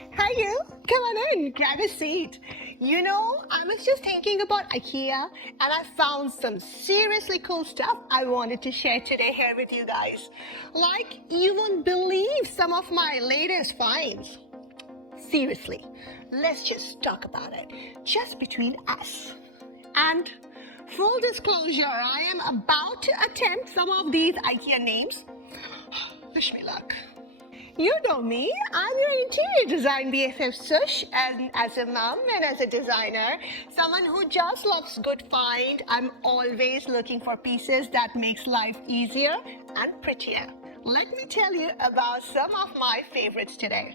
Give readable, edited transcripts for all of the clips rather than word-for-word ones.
Hi you, come on in, grab a seat. You know, I was just thinking about IKEA and I found some seriously cool stuff I wanted to share today here with you guys. Like, you won't believe some of my latest finds. Seriously, let's just talk about it, just between us. And full disclosure, I am about to attempt some of these IKEA names. Wish me luck. You know me, I'm your interior design BFF Sush, and as a mom and as a designer, someone who just loves good find. I'm always looking for pieces that makes life easier and prettier. Let me tell you about some of my favorites today.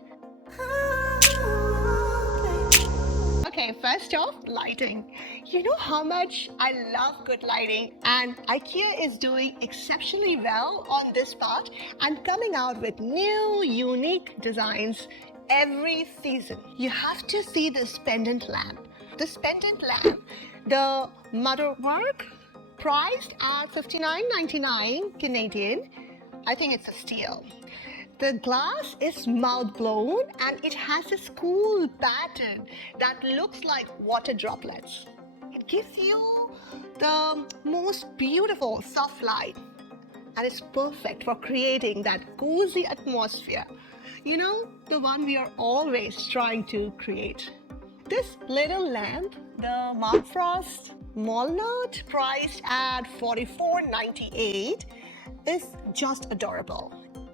Okay, first off, lighting. You know how much I love good lighting, and IKEA is doing exceptionally well on this part and coming out with new, unique designs every season. You have to see this pendant lamp. This pendant lamp, the MUDDERVERK, priced at $59.99 Canadian. I think it's a steal. The glass is mouth blown and it has this cool pattern that looks like water droplets. It gives you the most beautiful soft light and it's perfect for creating that cozy atmosphere. You know, the one we are always trying to create. This little lamp, the MARKFROST MOLNART, priced at $44.98, is just adorable.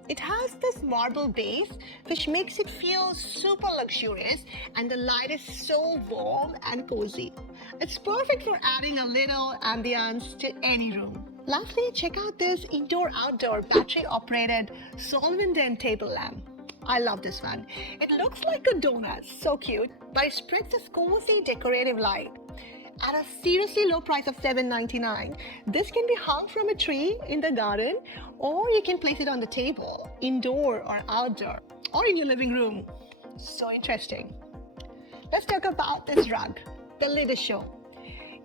It has this marble base which makes it feel super luxurious, and the light is so warm and cozy. It's perfect for adding a little ambiance to any room. Lastly, check out this indoor-outdoor battery-operated SOLVINDEN table lamp. I love this one. It looks like a donut, so cute, but it spreads this cozy decorative light. At a seriously low price of $7.99, this can be hung from a tree in the garden, or you can place it on the table, indoor or outdoor, or in your living room. So interesting. Let's talk about this rug, the LYDERSHOLM.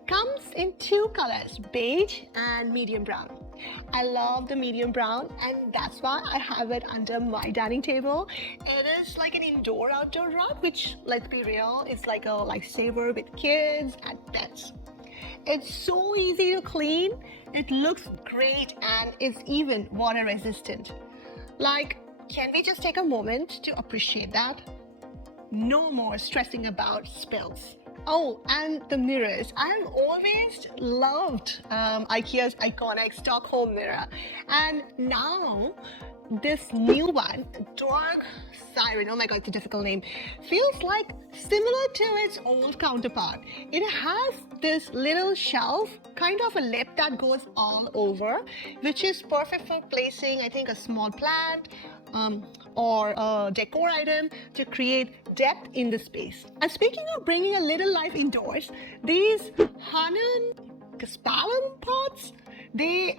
Comes in two colors, beige and medium brown. I love the medium brown, and that's why I have it under my dining table. It is like an indoor-outdoor rug, which, let's be real, is like a lifesaver with kids and pets. It's so easy to clean, it looks great, and is even water resistant. Like, can we just take a moment to appreciate that? No more stressing about spills. Oh, and the mirrors. I've always loved IKEA's iconic Stockholm mirror. And now, this new one, DVÄRGSYREN, oh my god, it's a difficult name, feels like similar to its old counterpart. It has this little shelf, kind of a lip that goes all over, which is perfect for placing, I think, a small plant, or a decor item to create depth in the space. And speaking of bringing a little life indoors, these HONUNGSPALM pots, they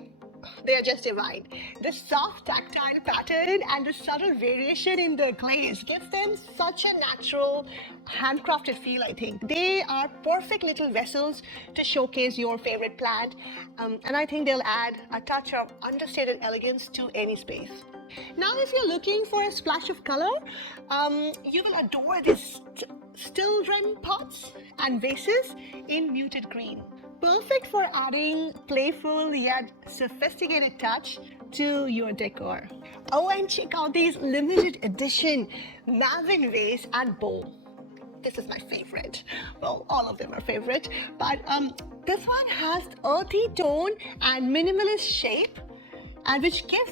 are just divine. The soft tactile pattern and the subtle variation in the glaze gives them such a natural, handcrafted feel, I think. They are perfect little vessels to showcase your favorite plant, and I think they'll add a touch of understated elegance to any space. Now, if you're looking for a splash of color, you will adore these STILREN pots and vases in muted green. Perfect for adding playful yet sophisticated touch to your decor. Oh, and check out these limited edition MAVINN vase and bowl. This is my favorite. Well, all of them are favorite, but this one has earthy tone and minimalist shape, and which gives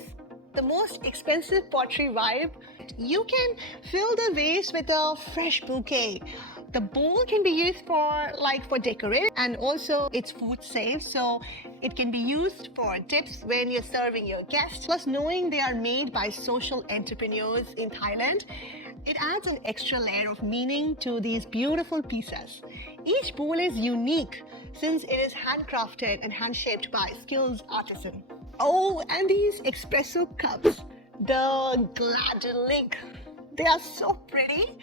the most expensive pottery vibe. You can fill the vase with a fresh bouquet. The bowl can be used for decorative, and also it's food safe, so it can be used for tips when you're serving your guests. Plus, knowing they are made by social entrepreneurs in Thailand, it adds an extra layer of meaning to these beautiful pieces. Each bowl is unique since it is handcrafted and hand-shaped by skilled artisan. Oh, and these espresso cups, the GLADELIG. They are so pretty.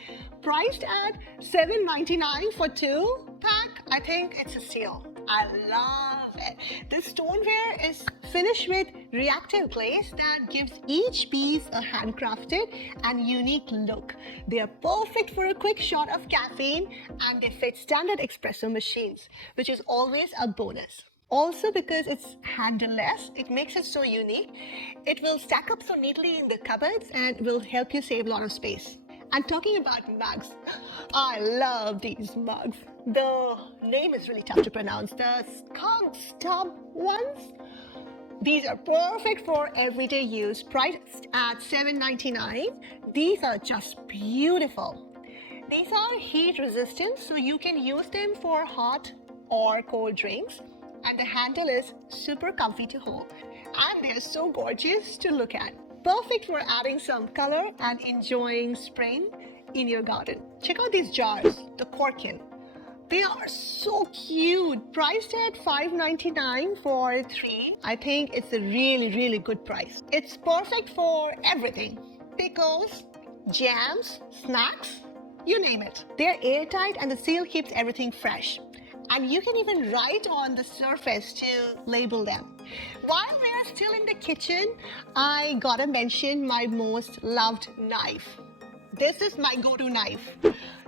Priced at $7.99 for 2-pack. I think it's a steal. I love it. This stoneware is Finish with reactive glaze that gives each piece a handcrafted and unique look. They are perfect for a quick shot of caffeine, and they fit standard espresso machines, which is always a bonus. Also, because it's handleless, it makes it so unique. It will stack up so neatly in the cupboards and will help you save a lot of space. And talking about mugs, I love these mugs. The name is really tough to pronounce. The SKUGGSTUBB ones. These are perfect for everyday use, priced at $7.99. These are just beautiful. These are heat resistant, so you can use them for hot or cold drinks. And the handle is super comfy to hold. And they're so gorgeous to look at. Perfect for adding some color and enjoying spring in your garden. Check out these jars, the KORKEN. They are so cute. Priced at $5.99 for 3. I think it's a really good price. It's perfect for everything. Pickles, jams, snacks, you name it. They're airtight and the seal keeps everything fresh. And you can even write on the surface to label them. While we're still in the kitchen, I gotta mention my most loved knife. This is my go-to knife,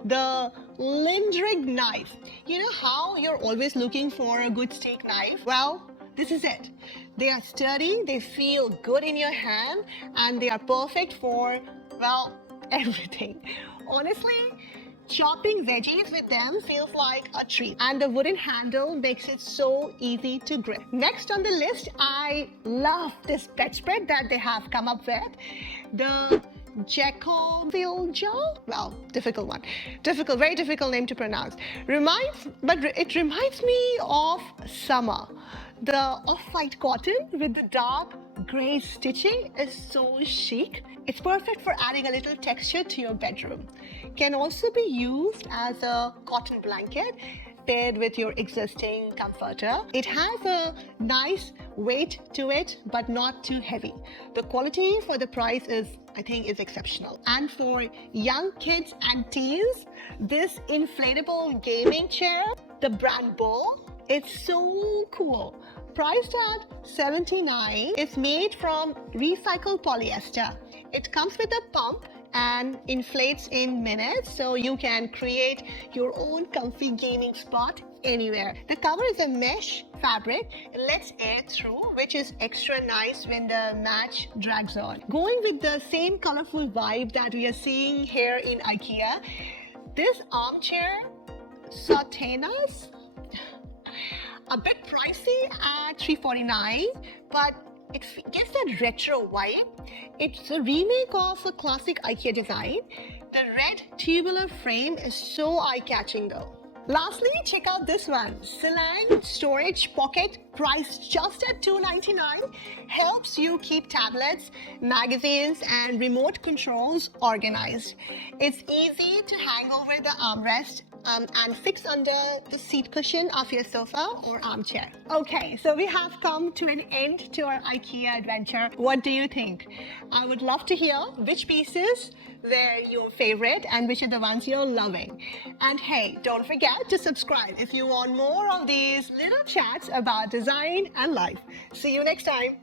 the LINDRIG knife. You know how you're always looking for a good steak knife? Well, this is it. They are sturdy, they feel good in your hand, and they are perfect for, well, everything. Honestly, chopping veggies with them feels like a treat, and the wooden handle makes it so easy to grip. Next on the list, I love this bedspread that they have come up with. The JAKOBSLILJA, well, difficult one. Very difficult name to pronounce. It reminds me of summer. The off-white cotton with the dark grey stitching is so chic. It's perfect for adding a little texture to your bedroom. Can also be used as a cotton blanket paired with your existing comforter. It has a nice weight to it, but not too heavy. The quality for the price is exceptional. And for young kids and teens, this inflatable gaming chair, the BRÄNNBOLL, it's so cool. Priced at $79, it's made from recycled polyester. It comes with a pump and inflates in minutes, so you can create your own comfy gaming spot anywhere. The cover is a mesh fabric. It lets air through, which is extra nice when the match drags on. Going with the same colorful vibe that we are seeing here in IKEA, this armchair, SOTENÄS, a bit pricey at $3.49, but it gives that retro vibe. It's a remake of a classic IKEA design. The red tubular frame is so eye-catching though. Lastly, check out this one, SILÄNG Storage Pocket, priced just at $2.99, helps you keep tablets, magazines and remote controls organized. It's easy to hang over the armrest and fix under the seat cushion of your sofa or armchair. Okay, so we have come to an end to our IKEA adventure. What do you think? I would love to hear which pieces were your favorite and which are the ones you're loving. And hey, don't forget to subscribe if you want more of these little chats about design and life. See you next time.